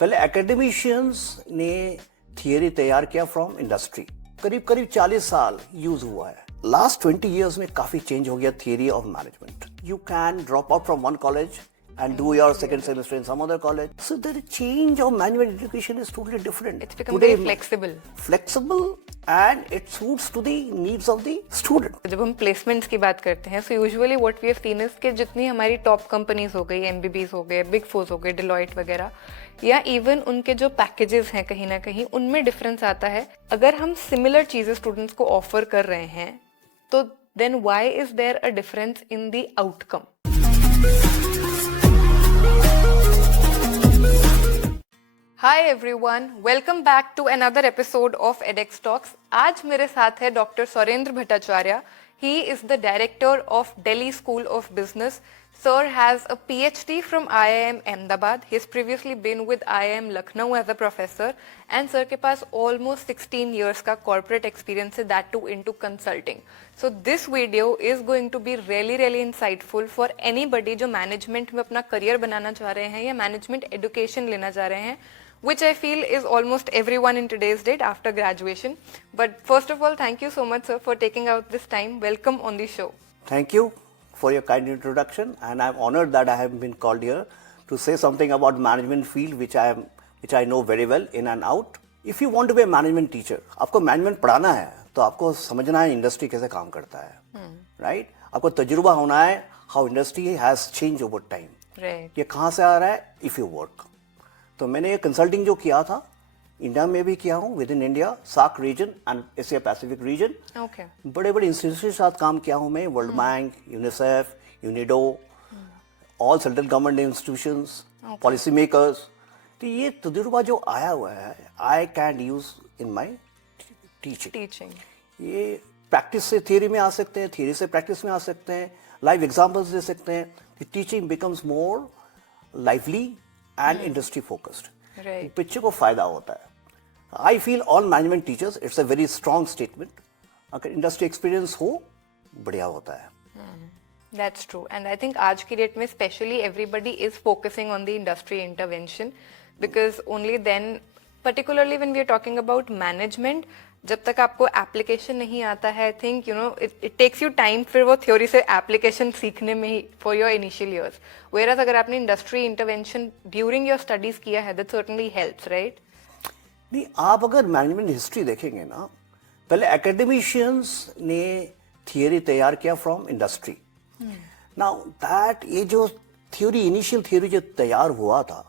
पहले एकेडमिशियंस ने थियरी तैयार किया फ्रॉम इंडस्ट्री, करीब करीब 40 साल यूज हुआ है। लास्ट 20 इयर्स में काफी चेंज हो गया theory of management. You can drop out from one college and do your second semester in some other college. So the change of management education is totally different. It's become very flexible. Flexible and it suits to the needs of the student. जब हम placements की बात करते हैं, so usually what we have seen is कि जितनी हमारी top companies हो गई, MBBs हो गए, बिग फोर्स हो गए, डिलॉयट वगैरह, या इवन उनके जो पैकेजेस हैं कहीं ना कहीं उनमें डिफरेंस आता है। अगर हम सिमिलर चीजें स्टूडेंट्स को ऑफर कर रहे हैं तो then why is there a difference in the outcome? Hi everyone, welcome back to another episode of edX Talks. आज मेरे साथ है doctor Saurendra Bhattacharya. He is the director of Delhi School of Business. Sir has a PhD from IIM Ahmedabad. He's previously been with IIM Lucknow as a professor. And sir के पास almost 16 years का corporate experience है, that too into consulting. So this video is going to be really insightful for anybody जो management में अपना career बनाना चाह रहे हैं या management education लेना चाह रहे हैं, which I feel is almost everyone in today's date after graduation. But first of all, thank you so much, sir, for taking out this time. Welcome on the show. Thank you for your kind introduction, and I'm honored that I have been called here to say something about management field, which I know very well in and out. If you want to be a management teacher, आपको management पढ़ाना है तो आपको समझना है industry कैसे काम करता है, right? आपको तजुर्बा होना है how industry has changed over time. Right. ये कहाँ से आ रहा है? If you work. तो मैंने ये कंसल्टिंग जो किया था इंडिया में भी किया हूँ, within India, SAARC region and Asia Pacific region. बड़े बड़े इंस्टीट्यूशन के साथ काम किया हूँ मैं, World Bank, UNICEF, UNIDO, all central government institutions, policy makers. तो ये तजुर्बा जो आया हुआ है I can use in my teaching. ये प्रैक्टिस से थियरी में आ सकते हैं, थियरी से प्रैक्टिस में आ सकते हैं, लाइव एग्जाम्पल्स दे सकते हैं। Teaching becomes more lively and industry focused. Right. बच्चे को फायदा होता है। I feel all management teachers, it's a very strong statement. अगर इंडस्ट्री एक्सपीरियंस हो बढ़िया होता है। That's true, and I think आज की डेट में especially everybody is focusing on the industry intervention because only then, particularly when we are talking about management, जब तक आपको एप्लीकेशन नहीं आता है, I think it takes you time फिर वो थ्योरी से एप्लीकेशन सीखने में ही for your initial years. Whereas अगर आपने industry intervention during your studies किया है दैट सर्टेनली हेल्प्स, राइट? नहीं, आप अगर मैनेजमेंट हिस्ट्री देखेंगे ना, पहले एकेडमिशियंस ने थियरी तैयार किया फ्रॉम इंडस्ट्री। नाउ दैट ये जो थ्योरी, इनिशियल थ्योरी जो तैयार हुआ था,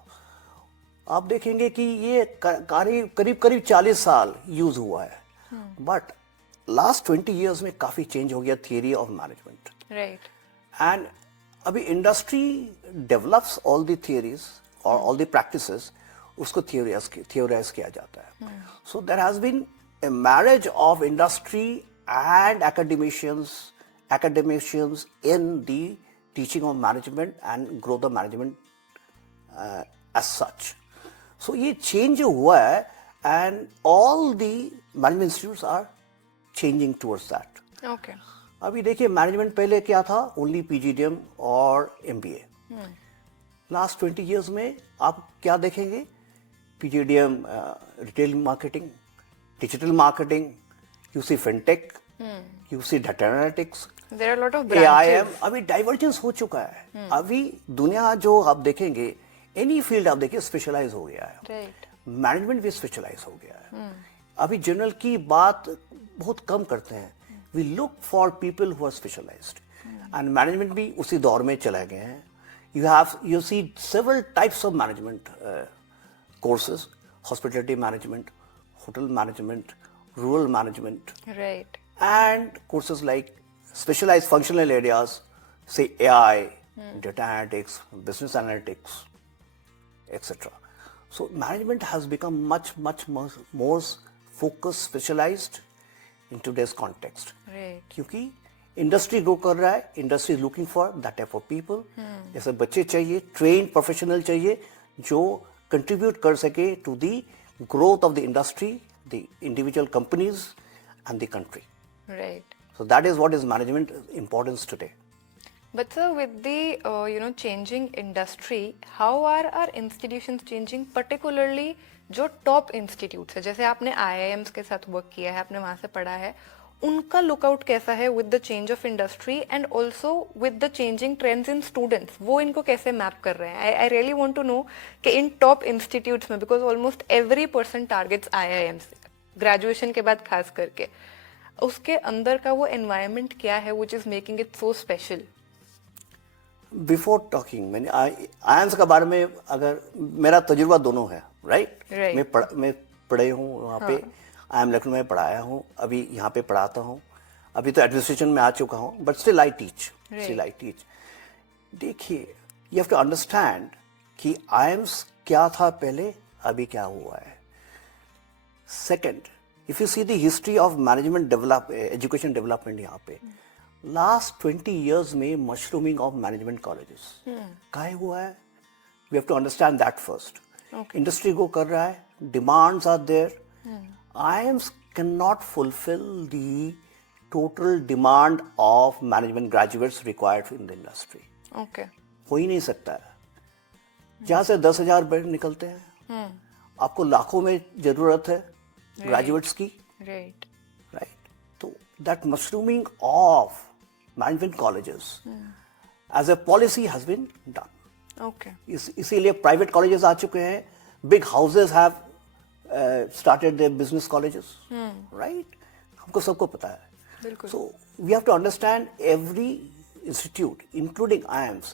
आप देखेंगे कि ये करीब 40 साल यूज हुआ है। बट लास्ट 20 इयर्स में काफी चेंज हो गया theory of management, right? And अभी industry develops all the theories और ऑल द प्रैक्टिसेस, उसको थियोराइज किया जाता है। So there has been a marriage of industry and academicians in the teaching of management and grow the management as such. So ये change जो हुआ है and all the management institutes are changing towards that. Okay. अभी देखिए management पहले क्या था, only PGDM और MBA। लास्ट 20 इयर्स में आप क्या देखेंगे? PGDM retail marketing, digital marketing, you see fintech, you see data analytics, There are a lot of branches. AIM, अभी डाइवर्जेंस हो चुका है। अभी दुनिया जो आप देखेंगे, एनी फील्ड आप देखिए स्पेशलाइज हो गया है। Right. मैनेजमेंट भी स्पेशलाइज हो गया है। अभी जनरल की बात बहुत कम करते हैं। We look for people who are specialised, and management भी उसी दौर में चले गए हैं। You see several types of management courses, hospitality management, hotel management, rural management, Right. and courses like specialized functional areas, say AI, data analytics, business analytics, etc. So management has become much more focused, specialized in today's context. Right. क्योंकि industry grow कर रहा है, industry is looking for that type of people. जैसे बच्चे चाहिए, train professional चाहिए जो contribute कर सके to the growth of the industry, the individual companies and the country. Right. So that is what is management importance today. But sir, with the changing industry, how are our institutions changing, particularly जो top institutes है, जैसे आपने IIMs के साथ work किया है, आपने वहां से पढ़ा है, उनका लुकआउट कैसा है with the change of industry and also with the changing trends in students, वो इनको कैसे मैप कर रहे हैं? I really want to know कि इन टॉप इंस्टीट्यूट्स में, because almost every person targets IIMs graduation के बाद खास करके, उसके अंदर का वो एनवायरनमेंट क्या है which is making it so special? Before talking मैंने IIMs के बारे में, अगर मेरा तजुर्बा दोनों है, राइट? मैं पढ़े हूँ वहाँ पे, IIM लखनऊ में पढ़ाया हूँ, अभी यहाँ पे पढ़ाता हूँ, अभी तो एडमिनिस्ट्रेशन में आ चुका हूँ, बट स्टिल आई टीच। देखिए, यू हैव टू अंडरस्टैंड कि IIMs क्या था पहले, अभी क्या हुआ है। Second, if you see the history of management education development, यहाँ पे लास्ट 20 years में मशरूमिंग ऑफ मैनेजमेंट कॉलेजेस काहे हुआ है? We have to understand that first. Industry को कर रहा है, demands are there, IIMs can not fulfil the total demand of management graduates required in the industry. हो ही नहीं सकता है। जहाँ से 10,000 बेड निकलते हैं, आपको लाखों में जरूरत है ग्रेजुएट्स की, राइट? तो that mushrooming of management colleges as a policy has been done. इसीलिए प्राइवेट कॉलेजेस आ चुके हैं, big houses have started their business colleges, right? हमको सबको पता है। So we have to understand every institute including IIMs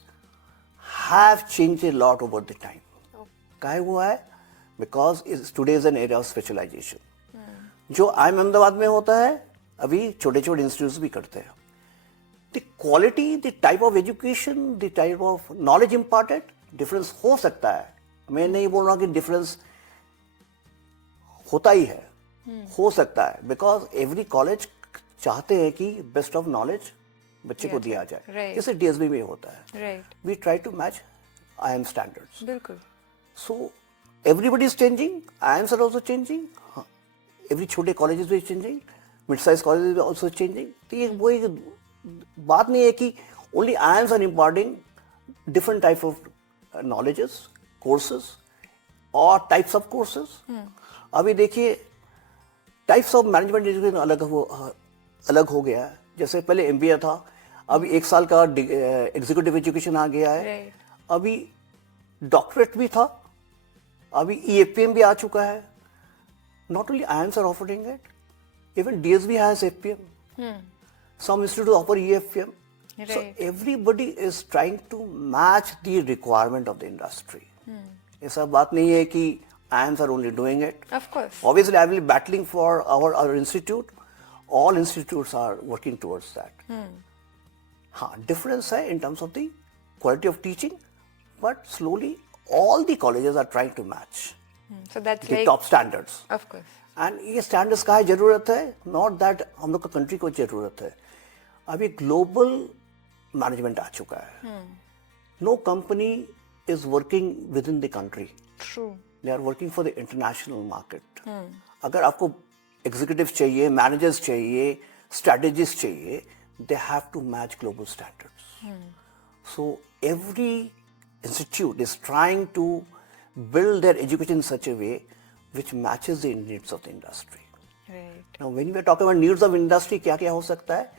have changed a lot over the time. काहे हुआ है? Because today is an area of specialization. जो IIM Ahmedabad में होता है, अभी छोटे छोटे इंस्टीट्यूट्स भी करते हैं। The quality, the type of education, the type of knowledge imparted, difference हो सकता है। मैं नहीं बोल रहा कि difference होता ही है, हो सकता है, because every college चाहते हैं कि best of knowledge बच्चे को दिया जाए, जैसे DSB में होता है। We try to match IIM standards. बिल्कुल। So everybody is changing, IIMs are also changing. Every छोटे colleges भी changing, mid-sized colleges भी also changing. तो ये वो एक बात नहीं है कि only IIMs are imparting different type of knowledges, courses or types of courses. अभी देखिए types of management education अलग हो गया है। जैसे पहले MBA था, अभी 1 साल का एग्जीक्यूटिव एजुकेशन आ गया है, अभी डॉक्टरेट भी था, अभी EFPM भी आ चुका है। Not only IIMs are offering it, even DSB has FPM. Some institutes offer EFPM. So everybody is trying to match the requirement of the industry. ऐसा बात नहीं है कि IIMs are only doing it. Of course. Obviously, I will be battling for our institute. All institutes are working towards that. हाँ, difference है in terms of the quality of teaching, but slowly all the colleges are trying to match so that's the like, top standards. Of course. And ये standards का जरूरत है, not that हम लोग का country को जरूरत है। अभी global management आ चुका है। No company is working within the country. True. They are working for the international market. अगर आपको executives चाहिए, managers चाहिए, strategists चाहिए, they have to match global standards. So every institute is trying to build their education in such a way which matches the needs of the industry. Right. Now when we are talking about needs of industry, क्या क्या हो सकता है?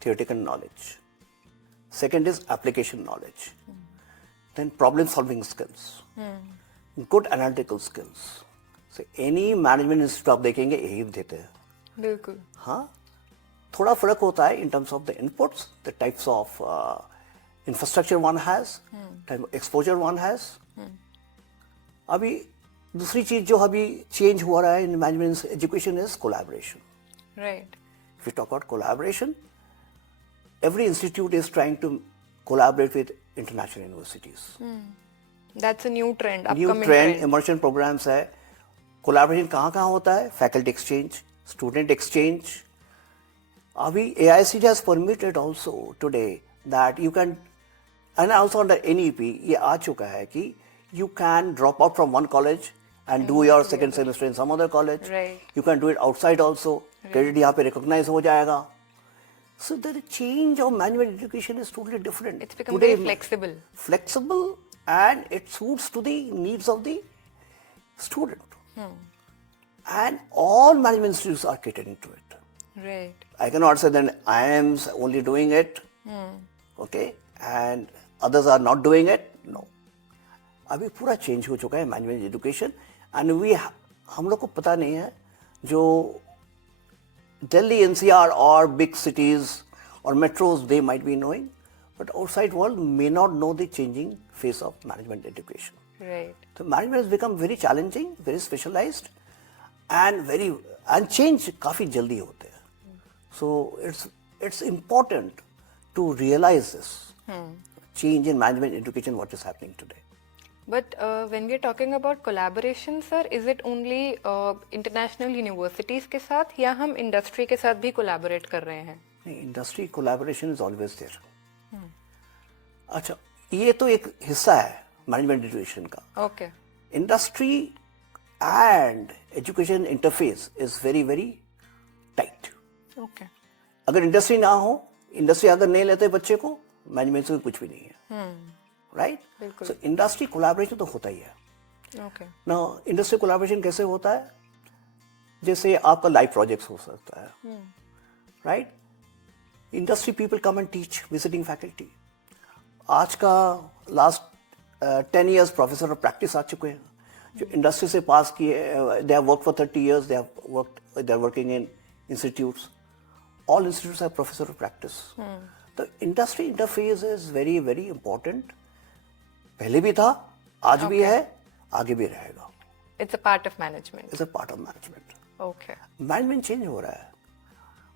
Theoretical knowledge. Second is application knowledge. Then problem solving skills. Good analytical skills. So any management institute आप देखेंगे यही देते हैं। बिल्कुल। हाँ, थोड़ा फर्क होता है in terms of the inputs, the types of infrastructure one has, type of exposure one has. अभी दूसरी चीज जो अभी चेंज हो रहा है in management education is collaboration. Right. If we talk about collaboration, every institute is trying to collaborate with international universities. That's a new trend, New upcoming trend, immersion programs है। collaboration कहाँ होता है? Faculty exchange, student exchange. अभी AICTE has permitted also today that you can, and also under NEP ये आ चुका है कि you can drop out from one college and do your second semester in some other college. Right. You can do it outside also. Credit यहाँ पे recognize हो जाएगा। So the change of management education is totally different. It's become very flexible. Flexible, and it suits to the needs of the student. And all management institutes are catering to it. Right. I cannot say that I am only doing it, okay, and others are not doing it. No. अभी पूरा change हो चुका है management education, and हम लोग को पता नहीं है जो दिल्ली एनसीआर और बिग सिटीज और metros they might be knowing, but outside world may not know the changing face of management education. Right. तो management has become very challenging, very specialized, and change काफ़ी जल्दी होते हैं. So it's important to realize this change in management education, what is happening today. But when we're talking about collaboration, sir, is it only international universities के साथ या हम industry के साथ भी collaborate कर रहे हैं? नहीं, industry collaboration is always there. अच्छा, ये तो एक हिस्सा है मैनेजमेंट एजुकेशन का. Okay. Industry and education interface is very very tight. Okay. अगर इंडस्ट्री ना हो, इंडस्ट्री अगर नहीं लेते बच्चे को, मैनेजमेंट से कुछ भी नहीं है. राइट. बिल्कुल. सो इंडस्ट्री कोलैबोरेशन तो होता ही है. Okay. ना इंडस्ट्री कोलैबोरेशन कैसे होता है? जैसे आपका लाइव प्रोजेक्ट्स हो सकता है, right. Industry people come and teach, visiting faculty. आज का last 10 years professor of practice आ चुके हैं जो इंडस्ट्री से पास किए. They have work for 30 years, they are working in institutes. All institutes have professor of practice. The industry interface is very very important. पहले भी था, आज भी है, आगे भी रहेगा. It's a part of management. It's a part of management. Okay. Management change हो रहा है.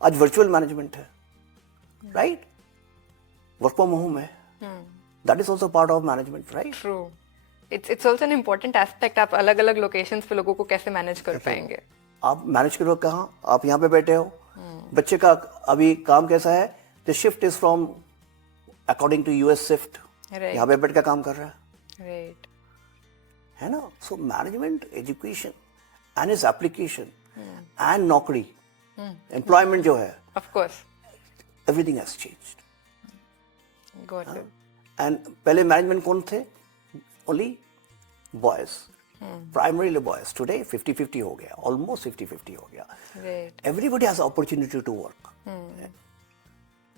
आज वर्चुअल मैनेजमेंट है, राइट. वर्क फ्रॉम होम है. That is also part of management, right. True. It's also an important aspect. आप अलग अलग locations पे लोगों को कैसे manage कर पाएंगे? आप मैनेज करो कहाँ? आप यहाँ पे बैठे हो. बच्चे का अभी काम कैसा है? The shift is from according to us shift. यहाँ पे बैठ के काम कर रहा है. Right. है ना. So management education and is application and नौकरी, एम्प्लॉयमेंट जो है, Of course. Everything has changed. Got it. And पहले मैनेजमेंट कौन थे? Only boys, primarily boys. Today 50-50 हो गया, ऑलमोस्ट 50-50 हो गया. Right. Everybody has opportunity to work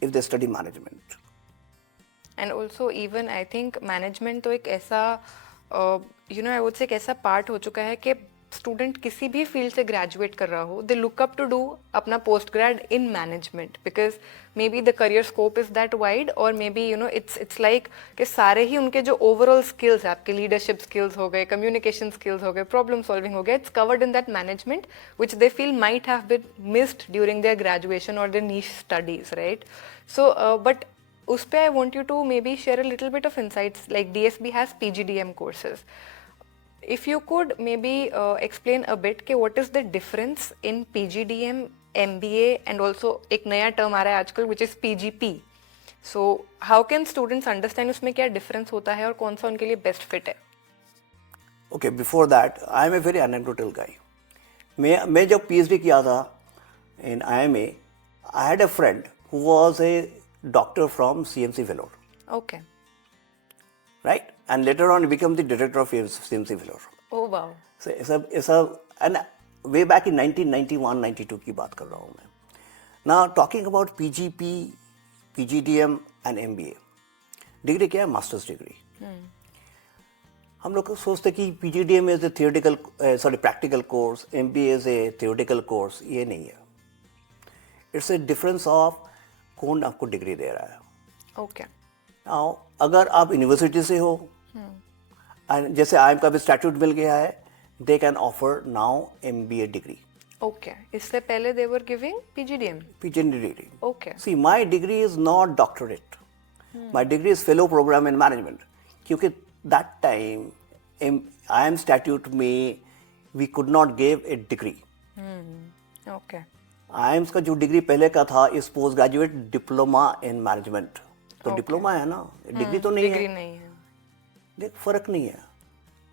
if they study management. And also even I think management तो एक ऐसा I would say एक ऐसा part हो चुका है कि स्टूडेंट किसी भी फील्ड से ग्रेजुएट कर रहा हो, they look up to do अपना post grad in management because maybe the career scope is that wide, और मे बी इट्स लाइक कि सारे ही उनके जो ओवरऑल स्किल्स है, आपके लीडरशिप स्किल्स हो गए, कम्युनिकेशन स्किल्स हो गए, प्रॉब्लम सॉल्विंग हो गया, it's covered in that management which they feel might have been missed during their graduation और their niche studies, right. So but उस पे I want you to maybe share a little bit of insights. Like DSB has PGDM courses. If you could maybe explain a bit कि what is the difference in PGDM, MBA and also एक नया term आ रहा है आजकल which is PGP. So how can students understand उसमें क्या difference होता है और कौन सा उनके लिए best fit है? Okay, before that, I am a very anecdotal guy. मैं जब PhD किया था in IMA, I had a friend who was a doctor from CMC Vellore. Okay. Right? And later on, he became the director of CMC Vellore. Oh wow. So and way back in 1991-92 की बात कर रहा हूँ मैं. Now talking about PGP, PGDM and MBA. Degree क्या है? Masters degree. हम लोग सोचते कि PGDM is a theoretical, practical course, MBA is a theoretical course. ये नहीं है. It's a difference of कौन आपको डिग्री दे रहा है. Okay. Now, अगर आप यूनिवर्सिटी से हो, जैसे IIM का भी स्टैट्यूट मिल गया है, they can offer now MBA degree. Okay. इससे पहले they were giving PGDM. PGD degree. Okay. See, my degree is not doctorate. My degree is fellow program in management. क्योंकि that time IIM statute में we could not give a degree. Okay. IIM का जो degree पहले का था is post graduate diploma in management. तो diploma है ना, डिग्री तो नहीं डिग्री है. नहीं है. देख फर्क नहीं है.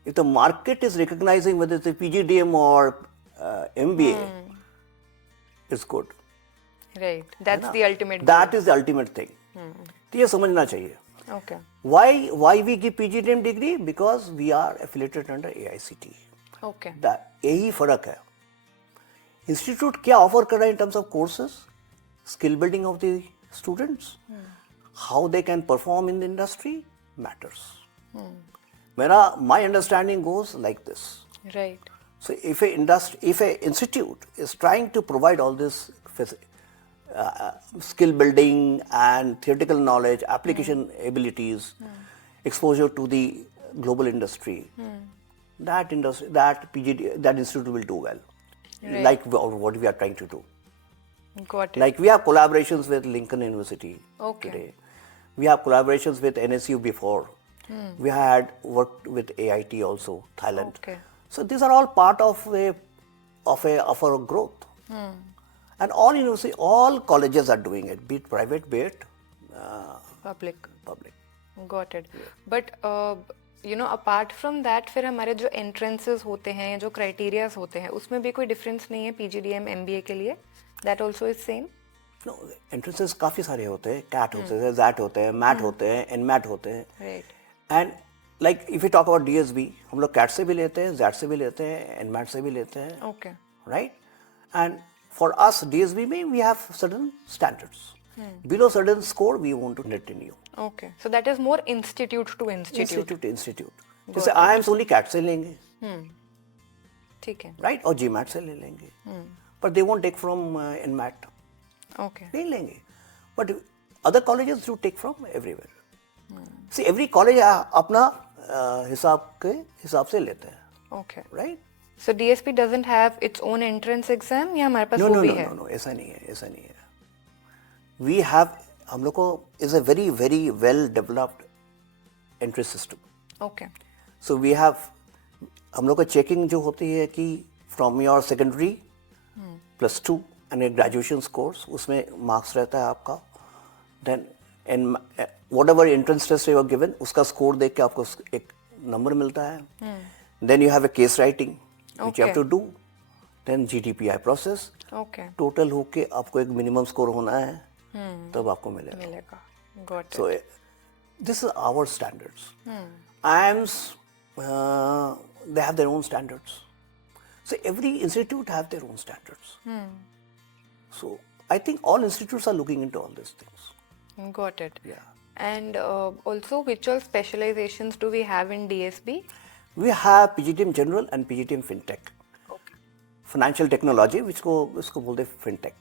If the market is recognizing whether it's a PGDM or MBA, it's good. Right, that's the ultimate, that is the ultimate thing. तो ये समझना चाहिए. Okay. Why we give PGDM degree? Because we are affiliated under AICTE. Okay. यही फर्क है. Institute क्या offer कर रहा है in terms of courses, skill building of the students, how they can perform in the industry matters. My understanding goes like this. Right. So if a institute is trying to provide all this skill building and theoretical knowledge, application abilities, exposure to the global industry, that institute will do well. Right. Like what we are trying to do. Got it. Like we have collaborations with Lincoln University Okay. today. We have collaborations with NSU before. We had worked with AIT also, Thailand. Okay. So these are all part of our growth. And all colleges are doing it, be it private, be it public. public. Got it. But you know apart from that फिर हमारे जो entrances होते हैं, जो criterias होते हैं, उसमें भी कोई डिफरेंस नहीं है PGDM MBA के लिए? That also is same? No, entrances काफी सारे होते हैं. CAT होते हैं, ZAT होते हैं, MAT होते हैं, NMAT होते हैं. Right. And like if we talk about DSB, हम लोग CAT से भी लेते हैं, ZAT से भी लेते हैं, NMAT से भी लेते हैं. Okay. Right? And for us DSB में we have certain standards. Below certain score we want to retain you. Okay. So that is more institute to institute. Institute. जैसे IIMs only CAT से लेंगे, ठीक है. right? और GMAT से ले लेंगे. But they won't take from NMAT. Okay. नहीं लेंगे. But other colleges do take from everywhere. See, every college अपना हिसाब से लेते हैं. Okay. Right? So DSP doesn't have its own entrance exam या हमारे पास वो भी है? No, ऐसा नहीं है. We have, हम लोग को is a very very well developed entry system. Okay. So we have, हम लोग का चेकिंग जो होती है कि from your secondary +2 and a graduation course, उसमें मार्क्स रहता है आपका. Then in whatever entrance test you are given, उसका स्कोर देख के आपको एक नंबर मिलता है. Then you have a case writing which you have to do. Then GTPI process. Okay. Total होके आपको एक मिनिमम स्कोर होना है, तब आपको मिलेगा. Got it. So this is our standards. IIMs, they have their own standards. So every institute have their own standards. So I think all institutes are looking into all these things. Got it. Yeah. And also, which all specializations do we have in DSB? We have PGDM General and PGDM FinTech. Okay. Financial technology, इसको बोलते हैं FinTech.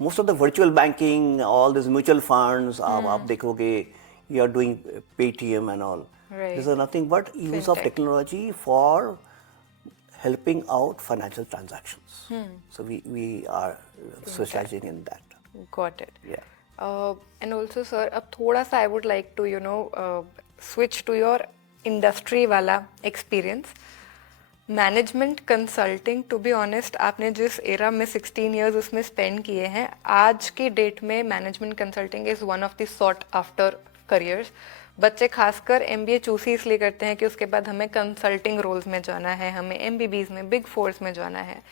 Most of the virtual banking, all these mutual funds, आप देखोगे, you are doing Paytm and all. Right. These are nothing but use of FinTech. technology for helping out financial transactions. So we are specializing in that. Got it. Yeah. And also, sir, अब थोड़ा सा I would like to switch to your industry वाला experience. Management consulting, to be honest, आपने जिस era में 16 years उसमें spend किए हैं, आज की डेट में management consulting is one of the sought after careers. बच्चे खासकर MBA चूज ही इसलिए करते हैं कि उसके बाद हमें कंसल्टिंग रोल्स में जाना है, हमें MBBs में, बिग फोर्स में जाना है.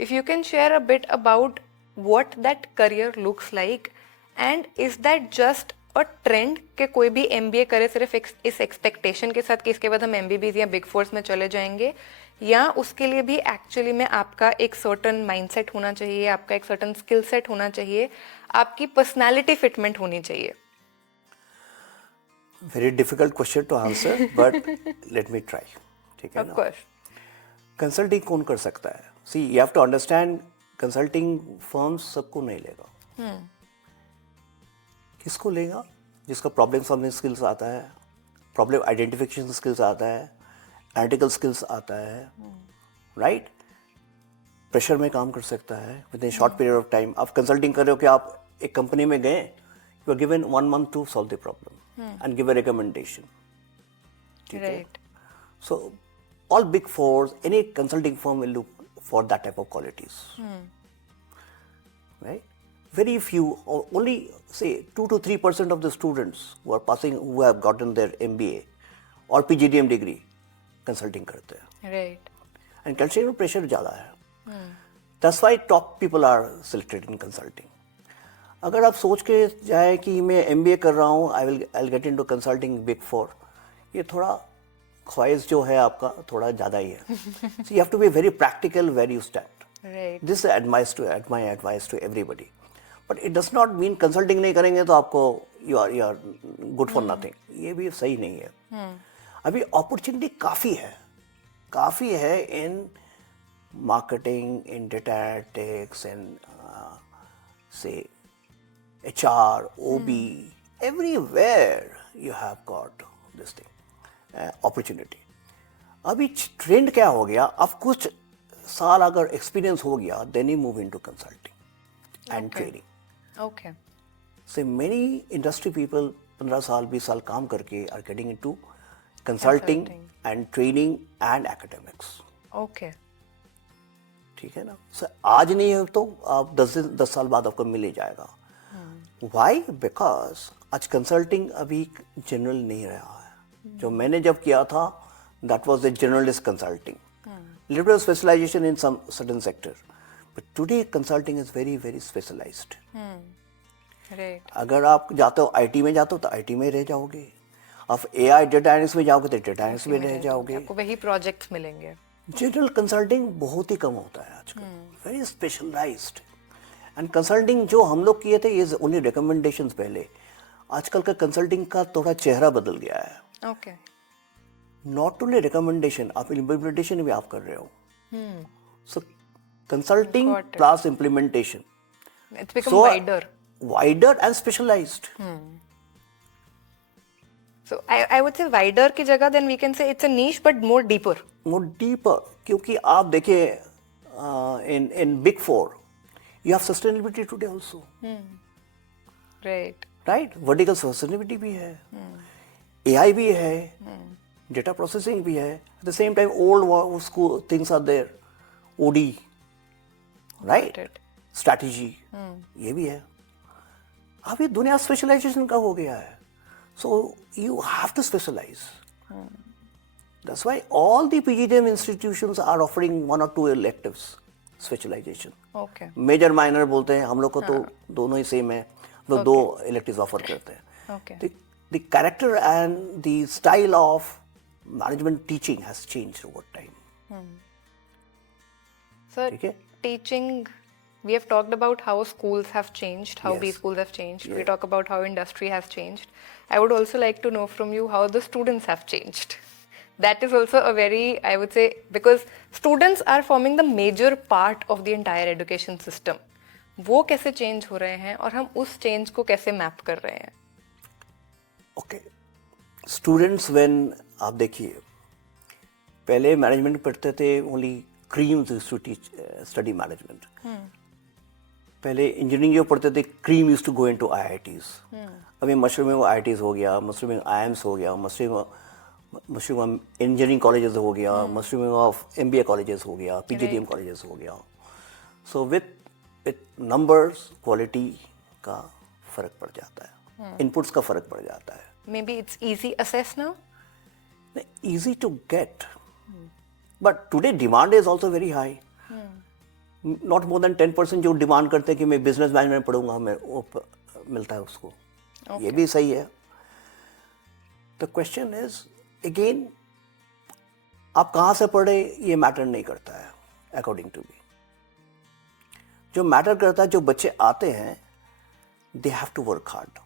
If you can share a bit about what that career looks like, and is that just a trend कि कोई भी MBA करे सिर्फ इस एक्सपेक्टेशन के साथ कि इसके बाद हम MBBs या बिग फोर्स में चले जाएंगे, या उसके लिए भी एक्चुअली में आपका एक सर्टन माइंडसेट होना चाहिए, आपका एक सर्टन स्किल सेट होना चाहिए, आपकी पर्सनालिटी फिटमेंट होनी चाहिए? Very difficult question to answer, but let me try. ठीक है ना? Of course. कंसल्टिंग कौन कर सकता है? See, you have to understand, consulting firms सबको नहीं लेगा. किसको लेगा? जिसका प्रॉब्लम सॉल्विंग स्किल्स आता है, प्रॉब्लम आइडेंटिफिकेशन स्किल्स आता है, एनालिटिकल स्किल्स आता है, राइट? प्रेशर में काम कर सकता है within short period of time. आप कंसल्टिंग कर रहे हो कि आप एक कंपनी में गए, you are given 1 month to solve the problem and give a recommendation. Right. So all big fours, any consulting firm will look for that type of qualities. Right? Very few, or only say 2 to 3% of the students who are passing, who have gotten their MBA or PGDM degree, consulting करते हैं. Right. And consulting में pressure ज़्यादा है. That's why top people are selected in consulting. अगर आप सोच के जाए कि मैं एमबीए कर रहा हूँ, I will get into consulting big four, ये थोड़ा ख्वाहिश जो है आपका थोड़ा ज़्यादा ही है. So you have to be very practical where you stand. Right. This is my advice to everybody. But it does not mean consulting नहीं करेंगे तो आपको you are good for nothing. ये भी सही नहीं है. अभी अपॉर्चुनिटी काफ़ी है in marketing, in data analytics, in say HR, OB, everywhere you have got this thing. Opportunity. अभी ट्रेंड क्या हो गया, अब कुछ साल अगर एक्सपीरियंस हो गया, then you move into consulting and training. Okay. Say many industry people 15 साल 20 साल काम करके are getting into consulting and training and academics. Okay. ठीक है ना. सर आज नहीं है तो आप 10 साल बाद आपको मिल ही जाएगा. वाई? बिकॉज आज कंसल्टिंग अभी जनरल नहीं रहा है. जो मैंने जब किया था, that was a generalist consulting. Little specialization in some certain sector. But today consulting is very, very specialized. Right. अगर आप जाते हो IT में जाते हो तो IT में रह जाओगे. आप AI डेटा एनालिस्ट में जाओगे तो डेटा एनालिस्ट में रह जाओगे. आपको वही प्रोजेक्ट्स मिलेंगे. जनरल कंसल्टिंग बहुत ही कम होता है आजकल. Very specialised. एंड कंसल्टिंग जो हम लोग किए थे इज ओनली रिकमेंडेशंस पहले. आजकल का कंसल्टिंग का थोड़ा चेहरा बदल गया है. ओके. नॉट ओनली रिकमेंडेशन, आप इम्प्लीमेंटेशन भी आप कर रहे हो. So consulting plus implementation, it's become wider and specialised. So I would say wider की जगह then we can say it's a niche but more deeper. क्योंकि आप देखिए in big four you have sustainability today also. Right. Vertical sustainability भी है, AI भी है, data processing भी है. At the same time old school things are there, OD, right, strategy, ये भी है. अभी दुनिया स्पेशलाइजेशन का हो गया है. So you have to specialise. That's why all the PGDM institutions are offering 1 or 2 electives specialization. Okay. Major minor बोलते हैं, हम लोग को तो दोनों ही सेम है. वो 2 electives ऑफर करते हैं. Okay. The character and the style of management teaching has changed over time. So Okay. teaching, we have talked about how schools have changed, how Yes. B schools have changed. Yeah. We talk about how industry has changed. I would also like to know from you how the students have changed. That is also a very, I would say, because students are forming the major part of the entire education system. वो कैसे change हो रहे हैं और हम उस change को कैसे map कर रहे हैं? ओके. स्टूडेंट्स व्हेन आप देखिए पहले मैनेजमेंट पढ़ते थे, only creams used to teach study management. पहले इंजीनियरिंग जो पढ़ते थे, cream used to go into IITs. अभी मशरूमिंग ऑफ IITs हो गया, मशरूमिंग IIMs हो गया, मशरूमिंग इंजीनियरिंग कॉलेजेस हो गया, मशरूमिंग ऑफ MBA कॉलेजेस हो गया, PGDM कॉलेजेस हो गया. सो विथ नंबर्स क्वालिटी का फर्क पड़ जाता है. इनपुट्स का फर्क पड़ जाता है. Maybe it's easy assess now? Easy to get. But today demand is also very high. Not more than 10% जो डिमांड करते हैं कि मैं बिजनेस मैनेजमेंट पढ़ूंगा, मैं वो मिलता है उसको. ये भी सही है. द क्वेश्चन इज अगेन, आप कहाँ से पढ़े ये मैटर नहीं करता है अकॉर्डिंग टू मी. जो मैटर करता है, जो बच्चे आते हैं, they have to work hard.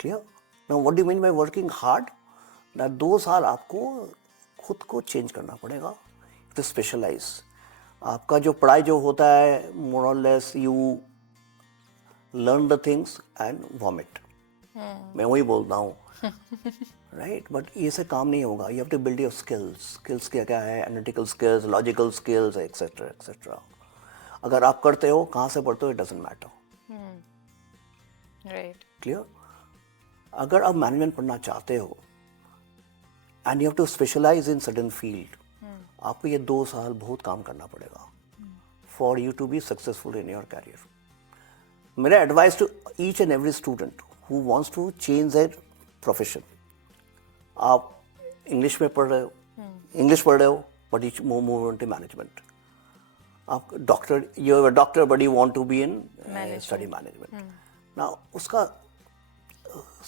Clear? Now what do you mean by working hard? That 2 साल आपको खुद को चेंज करना पड़ेगा टू स्पेशलाइज. आपका जो पढ़ाई जो होता है, मोर और less you learn the things and vomit. मैं वही बोलता हूँ, राइट. बट ये से काम नहीं होगा. You have to build your skills. Skills क्या क्या है? Analytical skills, logical skills, etcetera etcetera. अगर आप करते हो, कहाँ से पढ़ते हो, it doesn't matter. Right. Clear? अगर आप मैनेजमेंट पढ़ना चाहते हो and you have to specialise in certain field, आपको ये 2 साल बहुत काम करना पड़ेगा for you to be successful in your career. मेरा advice to each and every student who wants to change their profession, आप इंग्लिश में पढ़ रहे हो, इंग्लिश पढ़ रहे हो, but you move into management. आप doctor, you are doctor but you want to be in study management, ना उसका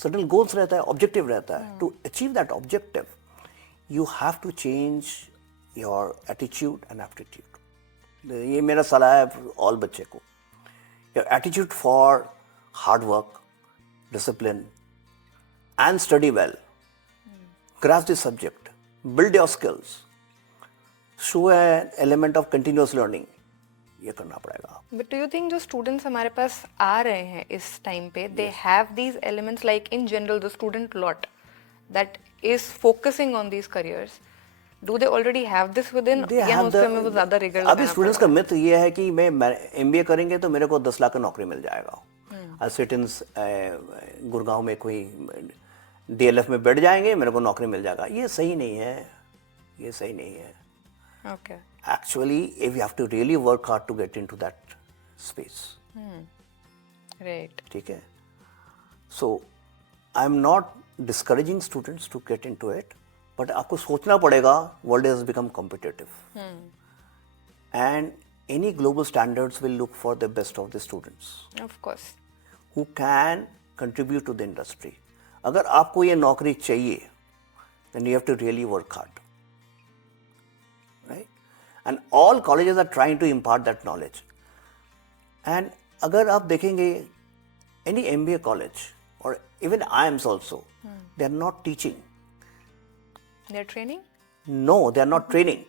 सर्टेन गोल्स रहता है, ऑब्जेक्टिव रहता है. To achieve that objective you have to change your attitude and aptitude. ये मेरा सलाह है ऑल बच्चे को. Your attitude for hard work, discipline and study well, grasp the subject, build your skills, show an element of continuous learning. ये करना पड़ेगा. But do you think जो स्टूडेंट्स हमारे पास आ रहे हैं इस टाइम पे, they have these elements like in general the student lot that is focusing on these careers, do they already have this with in, या उसपे हमें वो ज्यादा रिगर लगाना? अभी स्टूडेंट्स का मिथ ये है कि मैं एमबीए करेंगे तो मेरे को 10 लाख का नौकरी मिल जाएगा. आई सिट इन गुड़गांव में कोई डीएलएफ में बैठ जाएंगे, मेरे को नौकरी मिल जाएगा. ये सही नहीं है, ये सही नहीं है. Okay. Actually, if you have to really work hard to get into that space. Right. ठीक है. So, I'm not discouraging students to get into it, but आपको सोचना पड़ेगा. World has become competitive, and any global standards will look for the best of the students of course. who can contribute to the industry. अगर आपको ये नौकरी चाहिए, then you have to really work hard, right? And all colleges are trying to impart that knowledge. And अगर आप देखेंगे any MBA college or even IIMs also, they are not teaching. They are training. No, they are not training.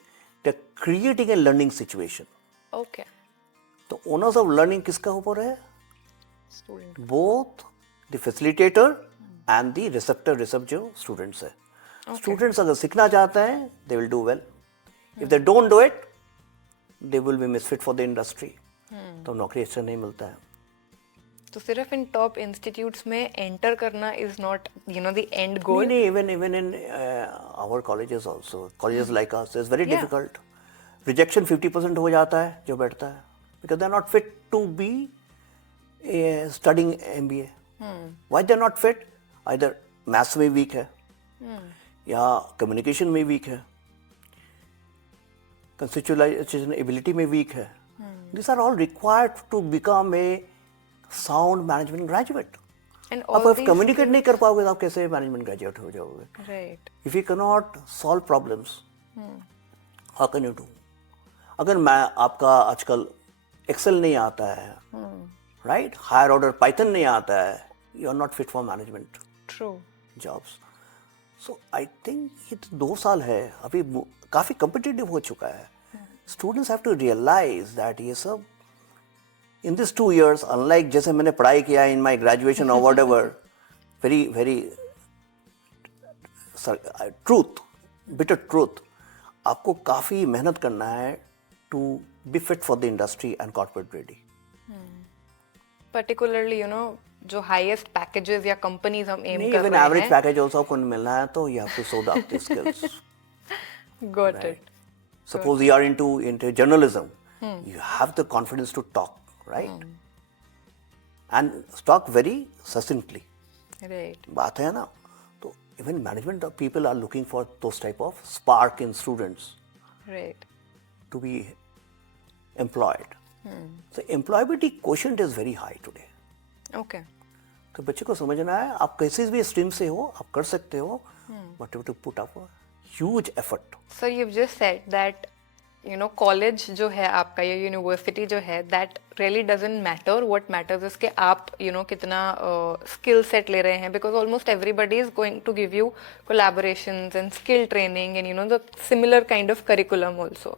They are creating a learning situation. Okay. तो owners of learning किसका ऊपर है? Student. Both the facilitator and the receptor जो students है. Students अगर सीखना चाहते हैं, they will do well. If they don't do it, they will be misfit for the industry. तो नौकरी अच्छा नहीं मिलता है. तो सिर्फ इन टॉप इंस्टीट्यूट्स में एंटर करना is not you know the end goal. नहीं, even in our colleges also, colleges like us, it's very difficult. Rejection 50% हो जाता है जो बैठता है, because they're not fit to be studying MBA. Why they're not fit? Either maths में week है, या कम्युनिकेशन में वीक है, कंसेप्चुअलाइजेशन एबिलिटी में वीक है. These are all required to become a sound management graduate. And आप all communicate नहीं कर पाओगे तो आप कैसे मैनेजमेंट ग्रेजुएट हो जाओगे? Right. If you cannot solve problems, how can you do? अगर मैं आपका आजकल एक्सेल नहीं आता है, राइट, हायर ऑर्डर पाइथन नहीं आता है, you are not fit for management true. Jobs. So I think ये 2 साल है, अभी काफ़ी कम्पिटिटिव हो चुका है. Students have to realise that ये सब इन दिस 2 years, अनलाइक जैसे मैंने पढ़ाई किया इन माई ग्रेजुएशन और whatever, very very truth, bitter truth, आपको काफ़ी मेहनत करना है to be fit for the industry and corporate ready. Particularly you know जो हाईएस्ट पैकेजेस या कंपनीज हम एम कर इवन रहे एवरेज हैं. पैकेज ऑल्सो आपको मिलना है तो you have to show the skills. Got it. Suppose you are into journalism, you have the confidence to talk, right? And talk very succinctly. Right. बात है ना. तो even management people are looking for those type of spark in students right. to be employed. So employability quotient is very high today. Okay. तो बच्चे को समझना है आप किसी भी स्ट्रीम से हो, आप कर सकते हो, but you have to put up a huge effort. Sir you just said that you know college जो है आपका या यूनिवर्सिटी जो है, that really doesn't matter. What matters is कि आप यू नो कितना स्किल सेट ले रहे हैं, because almost everybody is going to give you collaborations and skill training and you know the similar kind of curriculum also.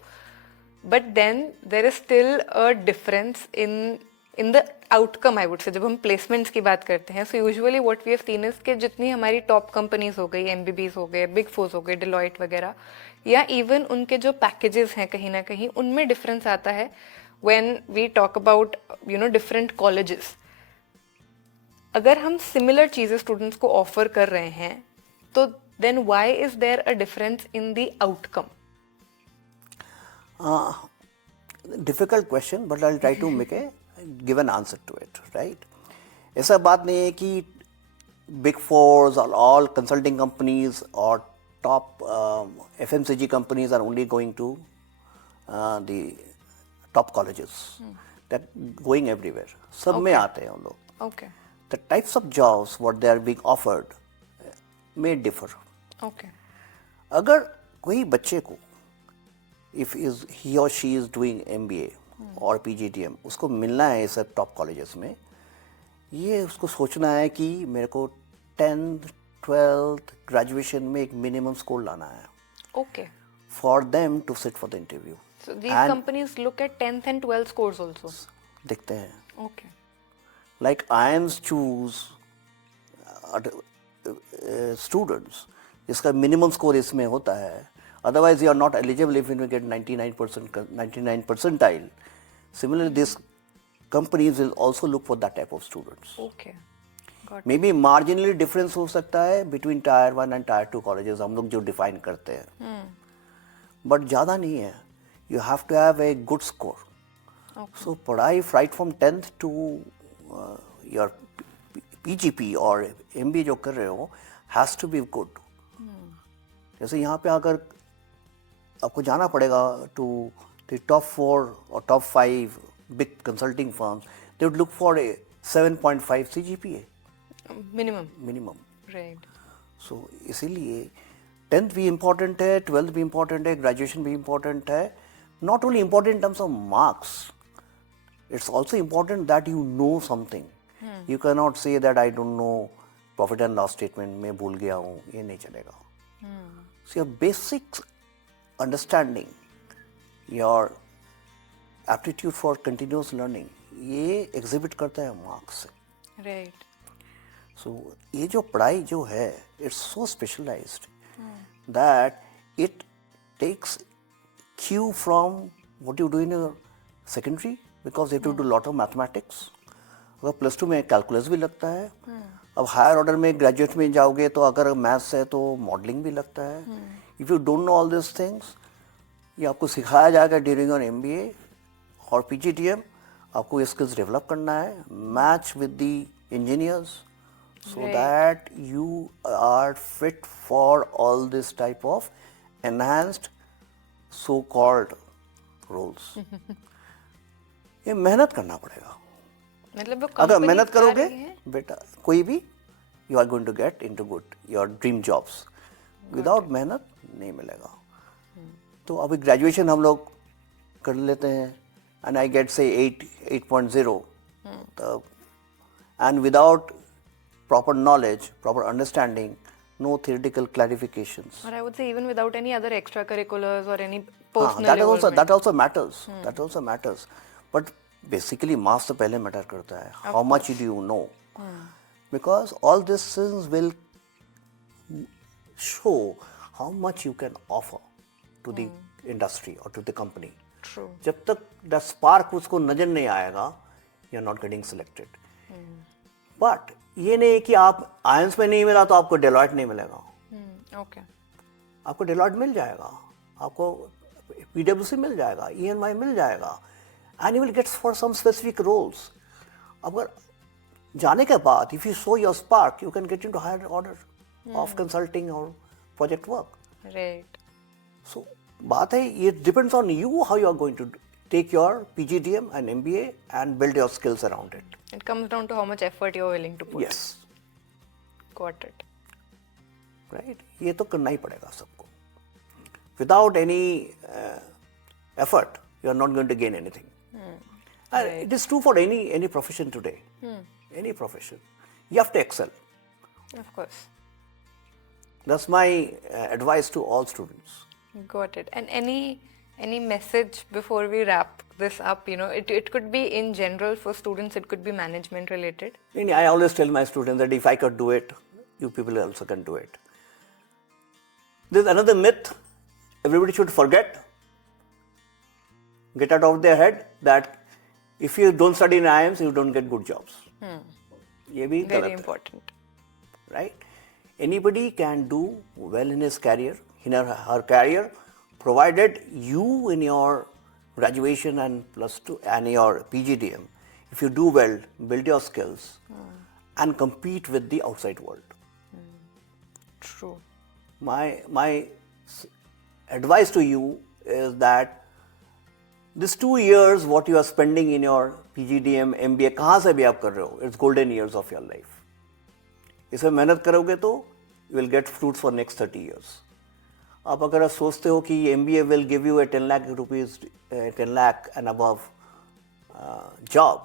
But then there is still a difference in the outcome, I would से. जब हम placements की बात करते हैं, so usually what we have seen is कि जितनी हमारी टॉप कंपनीज हो गई, एमबीबीज हो गए, बिग फोर्स हो गए, डिलॉयट वगैरह, या इवन उनके जो पैकेजेस हैं कहीं ना कहीं उनमें डिफरेंस आता है when we talk about you know different colleges. अगर हम सिमिलर चीज़ें स्टूडेंट्स को ऑफर कर रहे हैं तो then why is there a difference in the outcome? Difficult question, but I'll try to make a give an answer to it, right? ऐसा बात नहीं है कि big fours or all consulting companies or top FMCG companies are only going to the top colleges. They're going everywhere. सब में आते हैं हम लोग. Okay. The types of jobs what they are being offered may differ. Okay. अगर कोई बच्चे को if he or she is doing MBA और PGDM उसको मिलना है इस टॉप कॉलेजेस में, ये उसको सोचना है कि मेरे को 10th 12th ग्रेजुएशन में एक मिनिमम स्कोर लाना है. Okay. For them to sit for the interview. So these companies look at 10th and 12th scores also. देखते हैं. Okay. Like IIMs choose students जिसका मिनिमम स्कोर इसमें होता है. Otherwise you are not eligible if you get 99 percentile. Similarly, these companies will also look for that type of students. Okay. Got it. Maybe marginally difference हो सकता है between tier 1 and tier 2 colleges हम लोग जो define करते हैं. But ज़्यादा नहीं है. You have to have a good score. Okay. So पढ़ाई right from 10th to your PGP और MBA जो कर रहे हो has to be good. जैसे यहाँ पे अगर आपको जाना पड़ेगा to the top 4 or top 5 big consulting firms, they would look for a 7.5 CGPA. Minimum. Right. So इसीलिए 10th भी important है, 12th भी important है, graduation भी important है. Not only important in terms of marks, it's also important that you know something. You cannot say that I don't know profit and loss statement मैं भूल गया हूँ, ये नहीं चलेगा. So your basic understanding, your aptitude for continuous learning, ये exhibit करता है marks से. Right. So ये जो पढ़ाई जो है, it's so specialized that it takes cue from what you do in your secondary because you have to do lot of mathematics. अगर प्लस 2 में कैलकुलस भी लगता है. अब हायर ऑर्डर में ग्रेजुएट में जाओगे तो अगर मैथ्स है तो मॉडलिंग भी लगता है. If you don't know all this things, ये आपको सिखाया जाएगा ड्यूरिंग योर MBA और PGDM. आपको ये स्किल्स डेवलप करना है, match with the engineers so that you are fit for all this type of enhanced so-called roles. ये मेहनत करना पड़ेगा. मतलब वो अगर companies मेहनत जा करोगे रही हैं? बेटा कोई भी you are going to get into good your dream jobs. Without मेहनत नहीं मिलेगा. तो अभी ग्रेजुएशन हम लोग कर लेते हैं and I get say 8.0 and without proper knowledge, proper understanding, no theoretical clarifications. Or I would say even without any other extracurriculars or any personal that involvement. also matters. That also matters. But basically, marks तो पहले matter करता है. How much do you know? Because all these things will show how much you can offer to the industry or to the company. True. जब तक the spark उसको नजर नहीं आएगा, you are not getting selected. But ये नहीं कि आप आयंस में नहीं मिला तो आपको डेलॉयट नहीं मिलेगा. Okay. आपको डेलॉयट मिल जाएगा, आपको PwC मिल जाएगा, EY मिल जाएगा, and you will get for some specific roles. अगर जाने के बाद if you show your spark, you can get into higher order of consulting or project work. Right. So बात है ये depends on you how you are going to take your PGDM and MBA and build your skills around it. It comes down to how much effort you're willing to put. Yes. Got it. Right? ये तो करना ही पड़ेगा सबको. Without any effort, you are not going to gain anything. It is true for any profession today. Any profession. You have to excel. Of course. That's my advice to all students. Got it. And any message before we wrap this up? You know, it could be in general for students, it could be management related. I always tell my students that if I could do it, you people also can do it. There's another myth everybody should forget. Get out of their head that if you don't study in IIMs, you don't get good jobs. ये भी गलत है. Very important. Right? Anybody can do well in his career, in her career, provided you in your graduation and plus 2 and your PGDM, if you do well, build your skills and compete with the outside world. True. My advice to you is that This 2 years what you are spending in your PGDM, MBA, कहाँ से भी आप कर रहे हो, it's golden years of your life. इसमें मेहनत करोगे तो you will get fruits for next 30 years. आप अगर आप सोचते हो कि MBA will give you a 10 lakh rupees, 10 lakh and above job,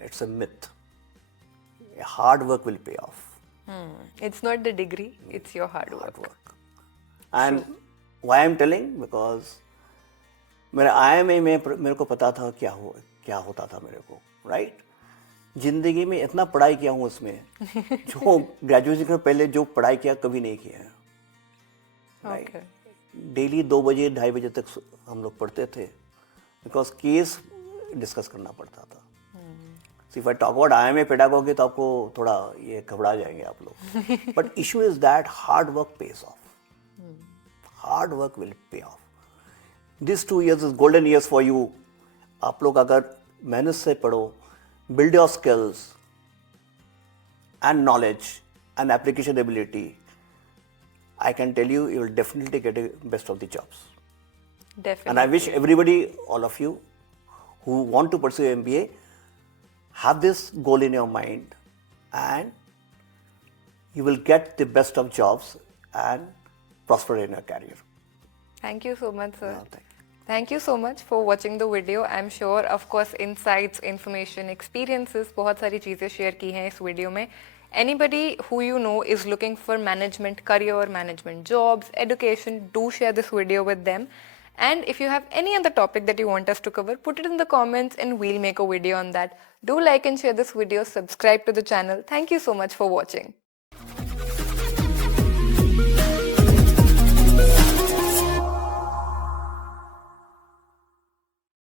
it's a myth. Hard work will pay off. It's not the degree, it's your hard work. And why I'm telling? Because मेरे IMA में मेरे को पता था क्या होता था मेरे को, राइट? जिंदगी में इतना पढ़ाई किया हूँ उसमें जो ग्रेजुएशन के पहले जो पढ़ाई किया कभी नहीं किया है, राइट? डेली 2 बजे 2:30 बजे तक हम लोग पढ़ते थे, बिकॉज केस डिस्कस करना पड़ता था. If I talk about IMA pedagogy तो आपको थोड़ा ये घबरा जाएंगे आप लोग. But issue is that hard work page of. Hard work will pay of. This 2 years is golden years for you. आप लोग अगर मेहनत से पढ़ो, build your skills and knowledge and application ability, I can tell you, you will definitely get the best of the jobs. Definitely. And I wish everybody, all of you who want to pursue MBA, have this goal in your mind and you will get the best of jobs and prosper in your career. Thank you so much, sir. Yeah, thank you. Thank you so much for watching the video. I'm sure, of course, insights, information, experiences, बहुत सारी चीज़ें share की हैं इस video में. Anybody who you know is looking for management career, management jobs, education, do share this video with them. And if you have any other topic that you want us to cover, put it in the comments and we'll make a video on that. Do like and share this video, subscribe to the channel. Thank you so much for watching.